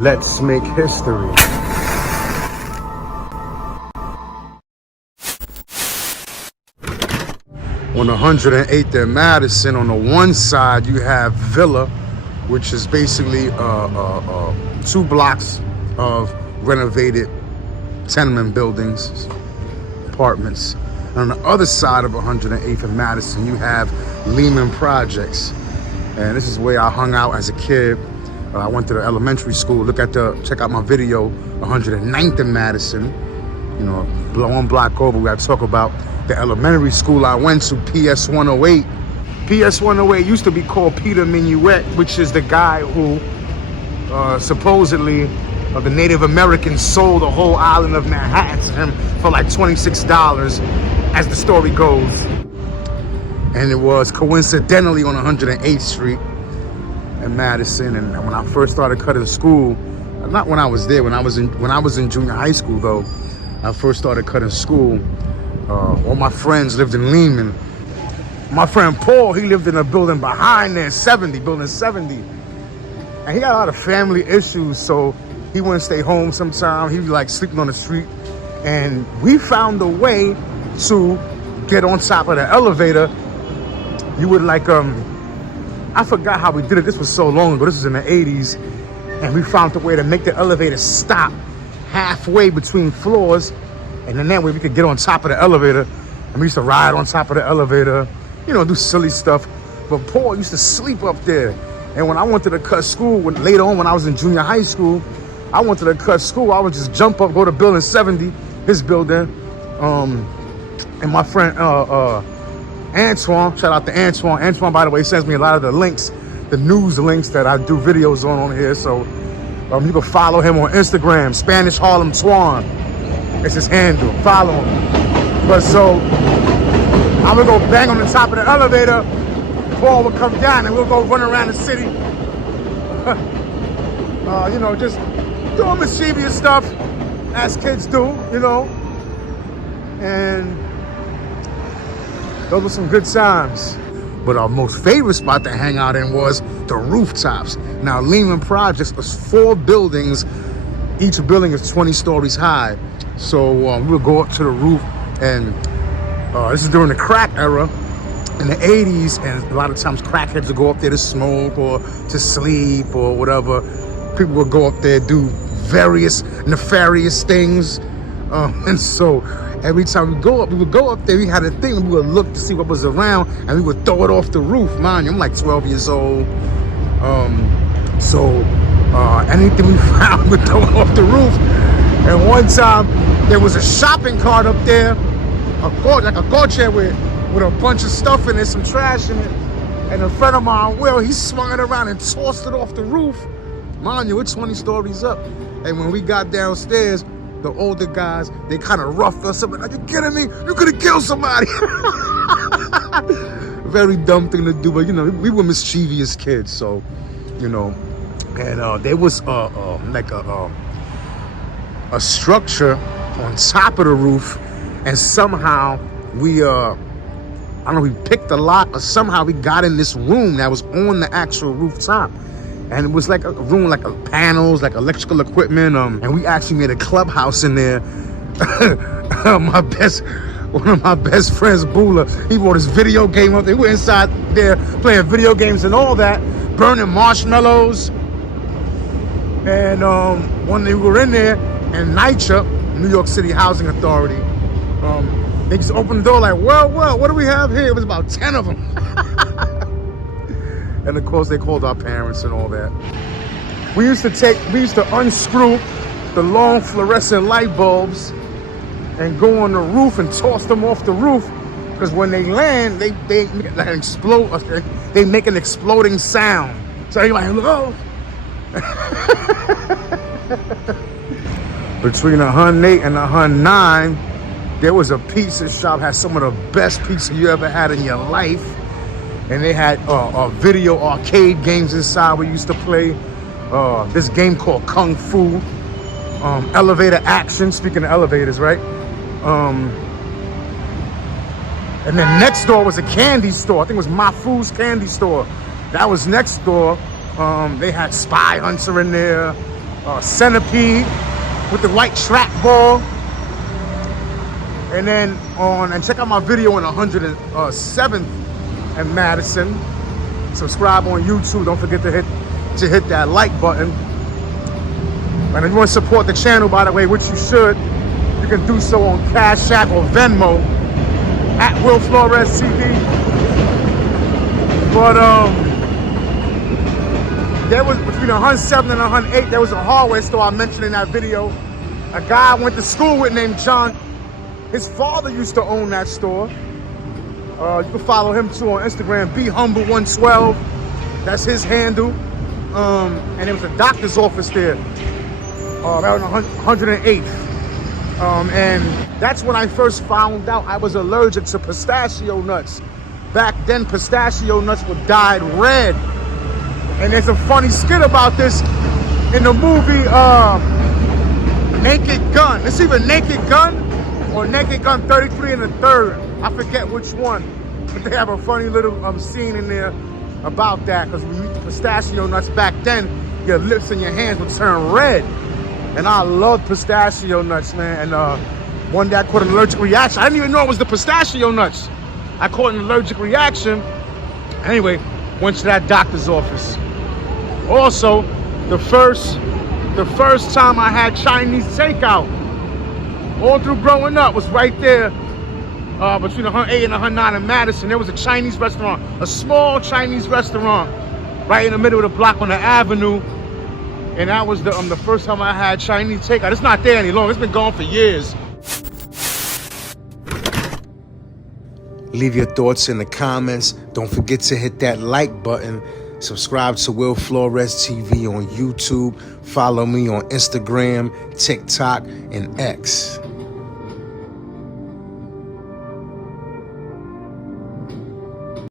Let's make history. On 108th and Madison, on the one side, you have Villa, which is basically 2 blocks of renovated tenement buildings, apartments. And on the other side of 108th and Madison, you have Lehman Projects. And this is where I hung out as a kid. I went to the elementary school. Check out my video, 109th and Madison. You know, one block over, we gotta talk about the elementary school I went to, PS 108. PS 108 used to be called Peter Minuet, which is the guy who supposedly the Native Americans sold the whole island of Manhattan to him for like $26, as the story goes. And it was coincidentally on 108th Street in Madison. And when I first started cutting school, not when I was there, when I was in junior high school though, I first started cutting school. All my friends lived in Lehman. My friend Paul, he lived in a building behind there, building 70. And he got a lot of family issues, so he wouldn't stay home sometimes. He'd be like sleeping on the street. And we found a way to get on top of the elevator. You would like, I forgot how we did it. This was so long ago. This was in the 80s. And we found a way to make the elevator stop halfway between floors. And then that way we could get on top of the elevator. And we used to ride on top of the elevator, you know, do silly stuff. But Paul used to sleep up there. And when I wanted to cut school, later on when I was in junior high school, I wanted to cut school. I would just jump up, go to building 70, his building. And my friend Antoine, shout out to Antoine. Antoine, by the way, sends me a lot of the links, the news links that I do videos on here. So you can follow him on Instagram, Spanish Harlem Twan. It's his handle. Follow him. But so I'm gonna go bang on the top of the elevator. Paul will come down and we'll go run around the city. You know, just doing mischievous stuff as kids do, you know. And those were some good times. But our most favorite spot to hang out in was the rooftops. Now, Lehman Projects was 4 buildings. Each building is 20 stories high. So we would go up to the roof, and this is during the crack era in the 80s, and a lot of times crackheads would go up there to smoke or to sleep or whatever. People would go up there, do various nefarious things. And so every time we would go up there, we had a thing, we would look to see what was around, and we would throw it off the roof. Mind you, I'm like 12 years old. Anything we found, we would throw it off the roof. And one time, there was a shopping cart up there, like a go-chair with a bunch of stuff in it, some trash in it. And a friend of mine, Will, he swung it around and tossed it off the roof. Mind you, it's 20 stories up. And when we got downstairs, the older guys, they kind of roughed us up. Are you kidding me? You could have killed somebody. Very dumb thing to do, but you know, we were mischievous kids, so, you know. And there was like a structure on top of the roof, and somehow we I don't know, we picked a lock, or somehow we got in this room that was on the actual rooftop. And it was like a room, like panels, like electrical equipment, and we actually made a clubhouse in there. One of my best friends, Bula, he brought his video game up there. We were inside there playing video games and all that, burning marshmallows. And one day we were in there, and NYCHA, New York City Housing Authority, they just opened the door like, well, what do we have here? It was about 10 of them. And of course, they called our parents and all that. We used to unscrew the long fluorescent light bulbs and go on the roof and toss them off the roof, because when they land, they like explode. They make an exploding sound. So you're like, oh. Between 108 and 109, there was a pizza shop, had some of the best pizza you ever had in your life. And they had video arcade games inside we used to play. This game called Kung Fu. Elevator action, speaking of elevators, right? And then next door was a candy store. I think it was Mafu's candy store. That was next door. They had Spy Hunter in there. Centipede with the white track ball. And then and check out my video on 107th and Madison. Subscribe on YouTube. Don't forget to hit that like button. And if you want to support the channel, by the way, which you should, you can do so on CashApp or Venmo at WillFloresTV. But there was between 107 and 108, there was a hardware store I mentioned in that video. A guy I went to school with named John. His father used to own that store. You can follow him too on Instagram, BeHumble112. That's his handle. And there was a doctor's office there. That was 108th. And that's when I first found out I was allergic to pistachio nuts. Back then, pistachio nuts were dyed red. And there's a funny skit about this in the movie Naked Gun. It's either Naked Gun or Naked Gun 33 and the third. I forget which one. But they have a funny little scene in there about that. Because when you eat the pistachio nuts back then, your lips and your hands would turn red. And I love pistachio nuts, man. And one day I caught an allergic reaction. I didn't even know it was the pistachio nuts. I caught an allergic reaction. Anyway, went to that doctor's office. Also, the first time I had Chinese takeout, all through growing up, was right there between 108 and 109 in Madison. There was a Chinese restaurant, a small Chinese restaurant, right in the middle of the block on the avenue. And that was the first time I had Chinese takeout. It's not there any longer. It's been gone for years. Leave your thoughts in the comments. Don't forget to hit that like button. Subscribe to Will Flores TV on YouTube. Follow me on Instagram, TikTok, and X.